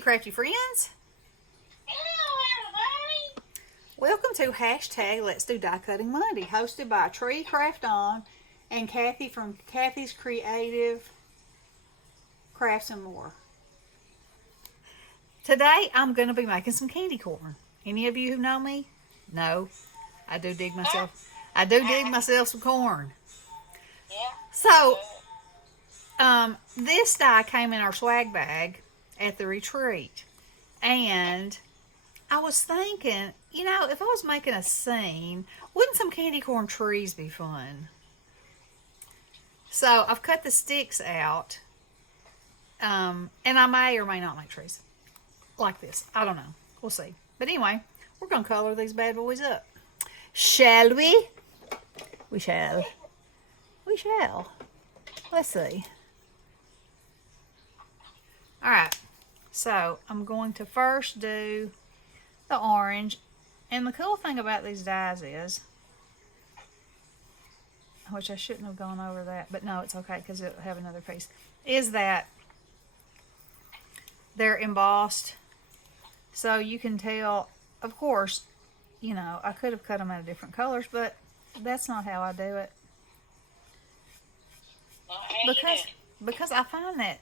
Howdy, Crafty Friends. Hello, everybody. Welcome to hashtag Let's Do Die Cutting Monday, hosted by Tree Craft On and Kathy from Kathy's Creative Crafts and More. Today, I'm going to be making some candy corn. Any of you who know me know I do dig myself some corn. Yeah. So, this die came in our swag bag at the retreat, and I was thinking, if I was making a scene, wouldn't some candy corn trees be fun? So I've cut the sticks out, and I may or may not make trees like this. I don't know. We'll see. But anyway, we're going to color these bad boys up. Shall we? We shall. We shall. Let's see. All right. So I'm going to first do the orange. And the cool thing about these dies is, which I shouldn't have gone over that, but no, it's okay because it'll have another piece, is that they're embossed. So you can tell, of course, I could have cut them out of different colors, but that's not how I do it. Because I find that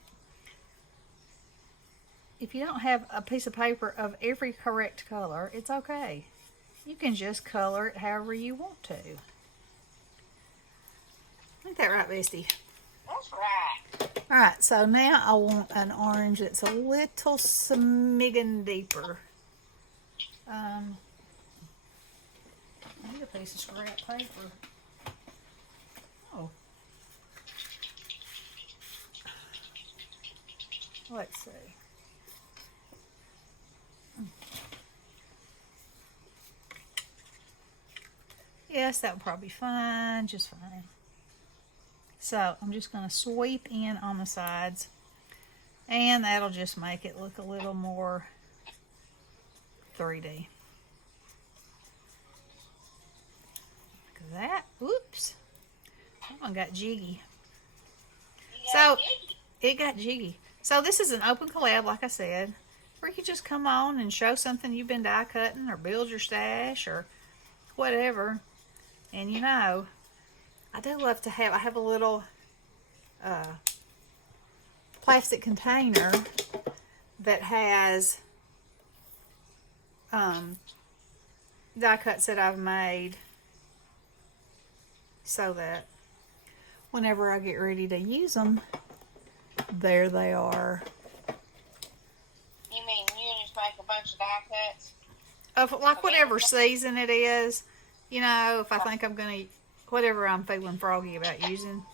if you don't have a piece of paper of every correct color, it's okay. You can just color it however you want to. Ain't that right, Bestie? That's right. Alright, so now I want an orange that's a little smidgen deeper. I need a piece of scrap paper. Oh. Let's see. Yes, that would probably be fine, just fine. So I'm just going to sweep in on the sides, and that'll just make it look a little more 3D. Look at that. Oops. That one got jiggy. It got jiggy. So this is an open collab, like I said, where you could just come on and show something you've been die cutting or build your stash or whatever. And I do love to have, I have a little plastic container that has die cuts that I've made so that whenever I get ready to use them, there they are. You mean you just make a bunch of die cuts? Of like whatever season it is, if I think I'm going to, whatever I'm feeling froggy about using.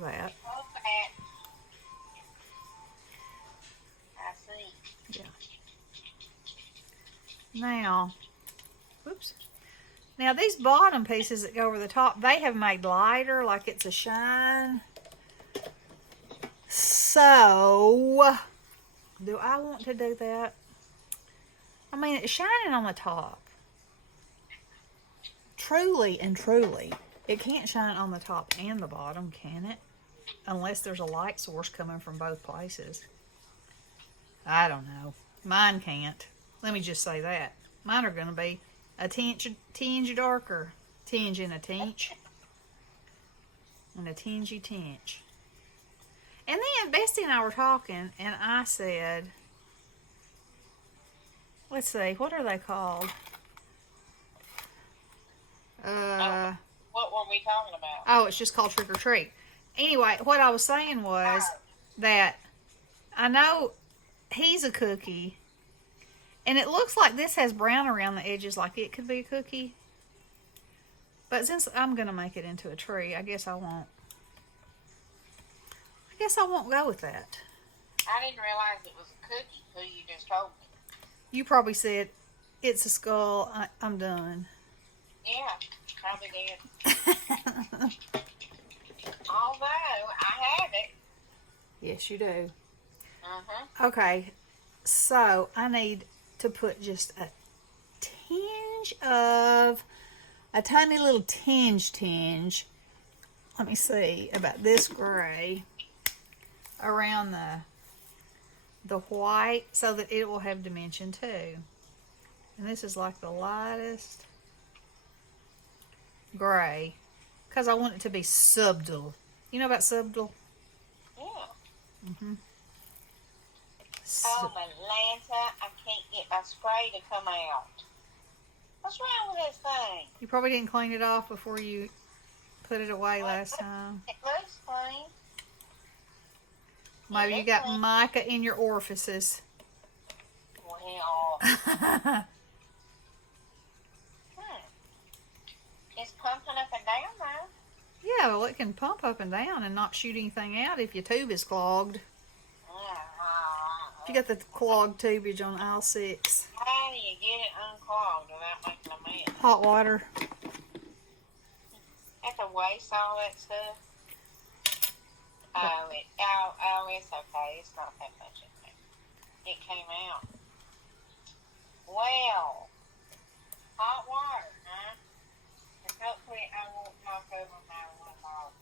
That. Okay. I see. Yeah. Now, oops. Now these bottom pieces that go over the top, they have made lighter, like it's a shine. So, do I want to do that? I mean, it's shining on the top. Truly and truly, it can't shine on the top and the bottom, can it? Unless there's a light source coming from both places. I don't know. Mine can't. Let me just say that. Mine are going to be a tinge darker. Tinge and a tinge. And a tingey tinge. And then Bestie and I were talking, and I said, let's see, what are they called? What were we talking about? Oh, it's just called Trick or Treat. Anyway, what I was saying was that I know he's a cookie, and it looks like this has brown around the edges like it could be a cookie. But since I'm going to make it into a tree, I guess I won't go with that. I didn't realize it was a cookie until you just told me. You probably said, it's a skull, I'm done. Yeah, probably did. Although, I have it. Yes, you do. Uh-huh. Okay, so I need to put just a tiny little tinge. Let me see about this gray. around the white so that it will have dimension too. And this is like the lightest gray because I want it to be subtle. You know about subtle? Yeah. Mm-hmm. Oh, Atlanta, I can't get my spray to come out. What's wrong with this thing? You probably didn't clean it off before you put it away last time. It looks clean. Maybe you got mica in your orifices. Well, it's pumping up and down now. Yeah, well, it can pump up and down and not shoot anything out if your tube is clogged. If you got the clogged tubage on aisle 6. How do you get it unclogged without making a mess? Hot water. Have to waste all that stuff. Oh, it's okay. It's not that much in there. It came out. Well, hot water, huh? And hopefully I won't knock over my one bottle.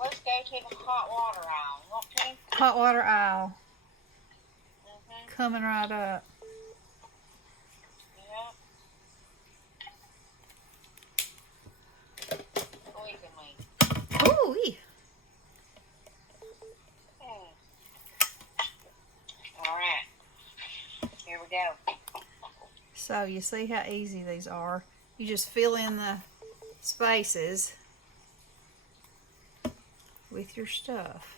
Let's go to the hot water aisle. Want to? Hot water aisle. Mm-hmm. Coming right up. Yeah. Wait a minute. Ooh-wee. All right. Here we go. So you see how easy these are. You just fill in the spaces with your stuff,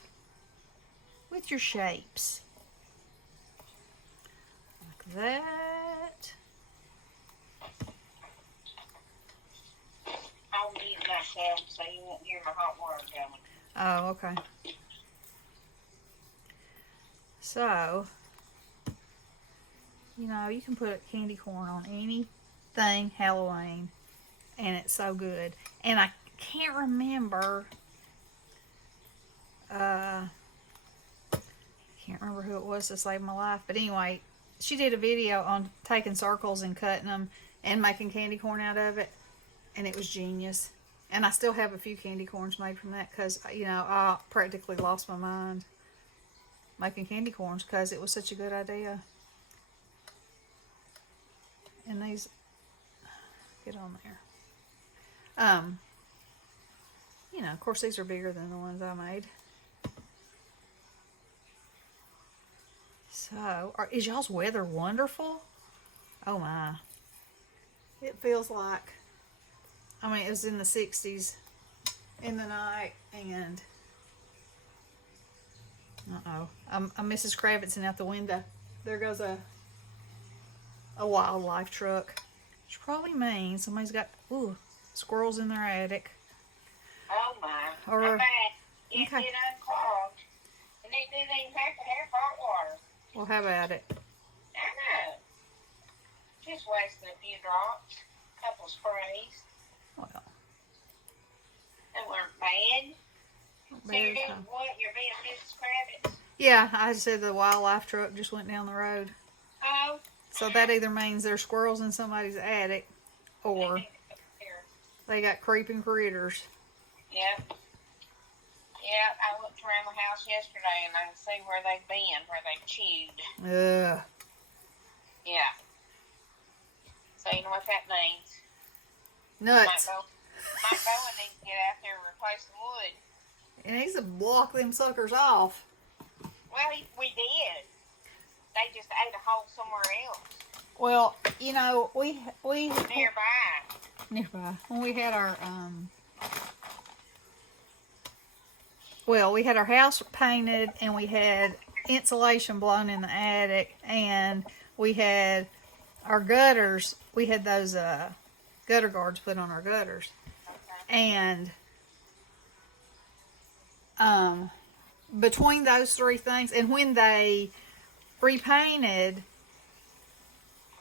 with your shapes, like that. I'll mute myself so you won't hear my hot water going. Oh, okay. So, you know, you can put candy corn on anything Halloween, and it's so good. And I can't remember, who it was to save my life, but anyway, she did a video on taking circles and cutting them and making candy corn out of it, and it was genius. And I still have a few candy corns made from that because, you know, I practically lost my mind making candy corns because it was such a good idea. And these, get on there. You know, of course, these are bigger than the ones I made. So, is y'all's weather wonderful? Oh my. It feels like, I mean, it was in the 60s in the night, and I'm Mrs. Kravitz out the window. There goes a wildlife truck, which probably means somebody's got squirrels in their attic. Oh my! Or okay. It unclogged, and they didn't even have to have hot water. Well, how about it? I know. Just wasting a few drops, a couple sprays. Well, They weren't bad. So you're doing time. what? You're being Mrs. Kravitz? Yeah, I said the wildlife truck just went down the road. Oh. So that either means there's squirrels in somebody's attic, or they got creeping critters. Yep. Yeah, I looked around the house yesterday and I could see where they've been, where they've chewed. Ugh. Yeah. So you know what that means? Nuts. Might go and need to get out there and replace the wood. It needs to block them suckers off. Well, we did. They just ate a hole somewhere else. Well, you know, we Nearby. when we had our we had our house painted, and we had insulation blown in the attic, and we had our gutters. We had those gutter guards put on our gutters, and between those three things, and when they repainted,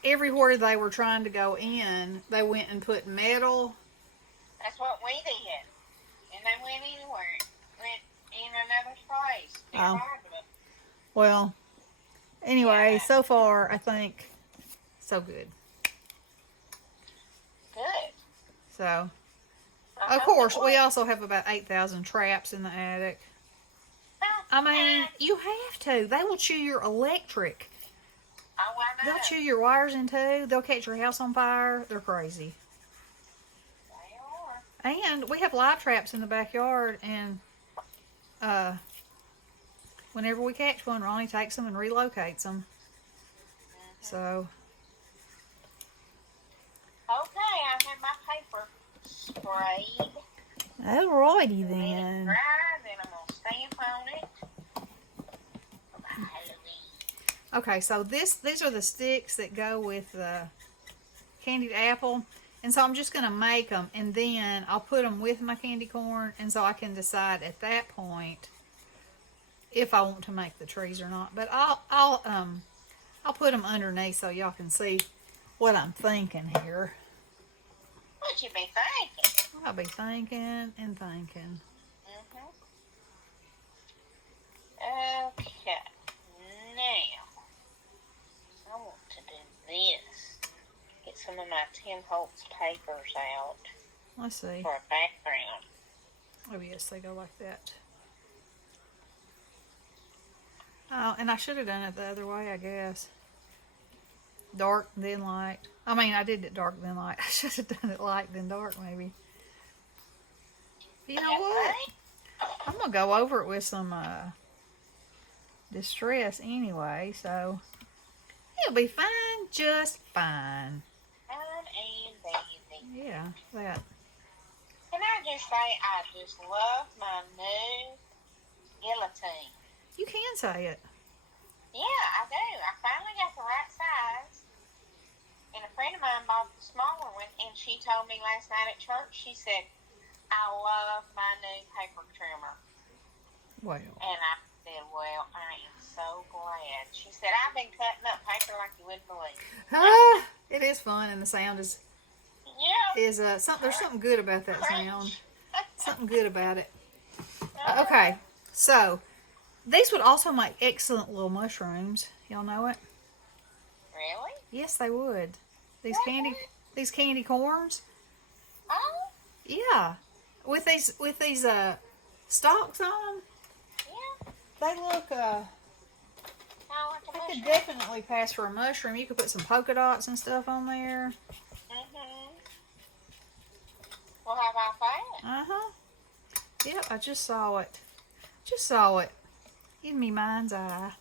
everywhere they were trying to go in, they went and put metal. That's what we did. And they went anywhere. Went in another place. Well, anyway, so far, I think, so good. Good. So, of course, we also have about 8,000 traps in the attic. I mean, you have to. They will chew your electric. Oh, I know. They'll chew your wires in two. They'll catch your house on fire. They're crazy. They are. And we have live traps in the backyard, and whenever we catch one, Ronnie takes them and relocates them. So. Okay, I have my paper sprayed. Alrighty Let it then. dry, then I'm going to stamp on it. For Halloween. Okay, so these are the sticks that go with the candied apple. And so I'm just going to make them, and then I'll put them with my candy corn, and so I can decide at that point if I want to make the trees or not. But I'll put them underneath so y'all can see what I'm thinking here. What you be thinking? I'll be thinking and thinking. Okay, now I want to do this. Get some of my Tim Holtz papers out Let's see. for a background. Oh yes, they go like that. Oh, and I should have done it the other way, I guess. Dark, then light. I mean, I did it dark, then light. I should have done it light, then dark, maybe. You know what? I'm going to go over it with some distress anyway, so it'll be fine, just fine. Fine and dandy. Yeah, that. Can I just say I just love my new guillotine? You can say it. Yeah, I do. I finally got the right size. And a friend of mine bought the smaller one, and she told me last night at church, she said, I love my new paper trimmer. Well. And I said, well, I am so glad. She said, I've been cutting up paper like you wouldn't believe. It is fun, and the sound is Yeah. there's something good about that sound. Something good about it. Okay, so these would also make excellent little mushrooms. Y'all know it? Really? Yes, they would. These candy corns. Oh, Yeah, with these stalks on them, yeah. they look Kind of like a they could mushroom. definitely pass for a mushroom. You could put some polka dots and stuff on there. Mm-hmm. Well, how about that? Yep, I just saw it. Just saw it in me mind's eye.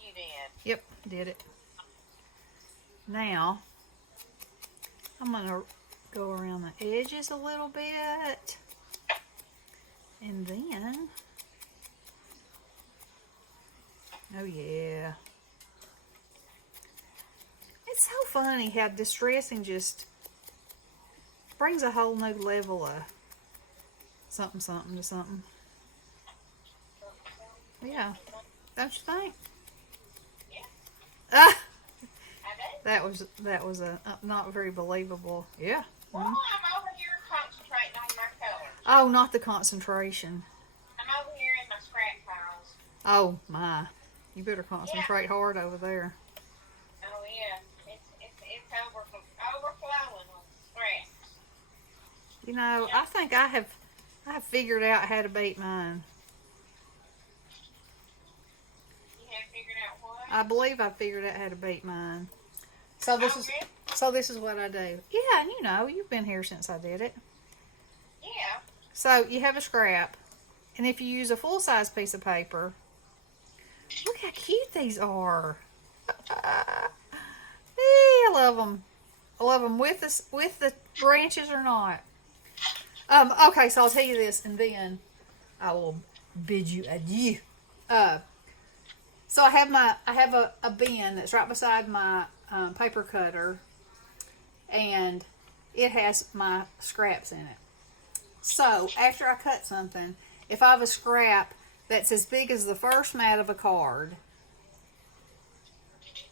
You did. Yep, did it. Now, I'm going to go around the edges a little bit. And then, oh yeah. It's so funny how distressing just brings a whole new level of something to something. Yeah, don't you think? Yeah. Ah! I do. That was a not very believable. Yeah. Well, I'm over here concentrating on my colors. Oh, not the concentration. I'm over here in my scrap piles. Oh my! You better concentrate hard over there. Oh yeah, it's overflowing on scraps. You know, I think I have figured out how to beat mine. You have figured out what? I believe I figured out how to beat mine. So this is what I do. Yeah, and you know, you've been here since I did it. Yeah. So you have a scrap, and if you use a full-size piece of paper, look how cute these are. I love them. I love them with the branches or not. Okay, so I'll tell you this, and then I will bid you adieu. So I have a bin that's right beside my paper cutter, and it has my scraps in it. So after I cut something, if I have a scrap that's as big as the first mat of a card,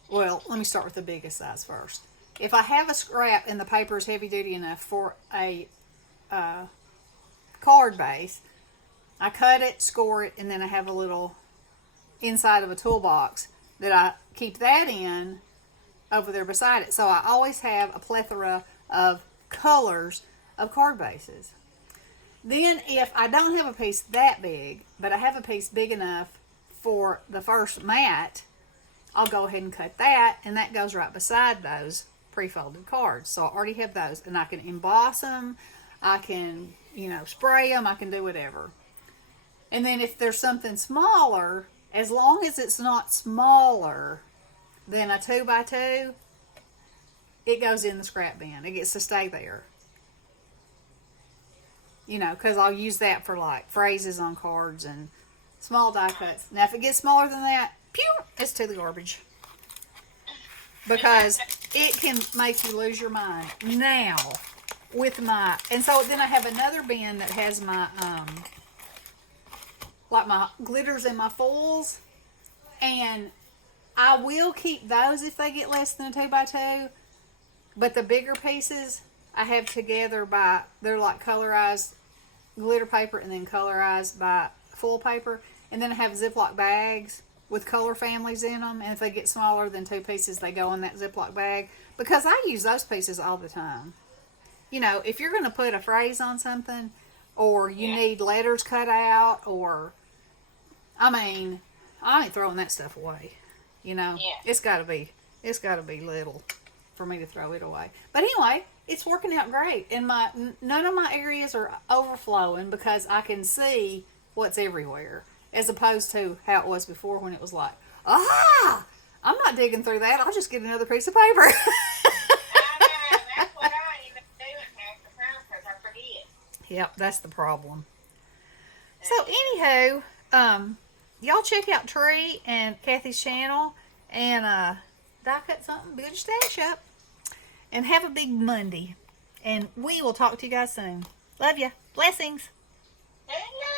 well, let me start with the biggest size first. If I have a scrap and the paper is heavy duty enough for a card base, I cut it, score it, and then I have a little inside of a toolbox that I keep that in over there beside it. So I always have a plethora of colors of card bases. Then if I don't have a piece that big, but I have a piece big enough for the first mat, I'll go ahead and cut that, and that goes right beside those pre-folded cards. So I already have those, and I can emboss them, I can, spray them, I can do whatever. And then if there's something smaller, as long as it's not smaller than a 2x2, it goes in the scrap bin. It gets to stay there. Because I'll use that for like phrases on cards and small die cuts. Now, if it gets smaller than that, pew, it's to the garbage. Because it can make you lose your mind. Now, and so then I have another bin that has my, like my glitters and my foils. And I will keep those if they get less than a 2x2. But the bigger pieces I have together they're like colorized glitter paper and then colorized by foil paper. And then I have Ziploc bags with color families in them. And if they get smaller than 2 pieces, they go in that Ziploc bag. Because I use those pieces all the time. If you're going to put a phrase on something, or you need letters cut out, or, I ain't throwing that stuff away. It's got to be little for me to throw it away. But anyway, it's working out great. And none of my areas are overflowing because I can see what's everywhere. As opposed to how it was before when it was like, I'm not digging through that. I'll just get another piece of paper. I know. That's what I end up doing half the time because I forget. Yep, that's the problem. So, anywho, y'all check out Tree and Kathy's channel and die cut something, build your stash up, and have a big Monday. And we will talk to you guys soon. Love ya. Blessings. Hello.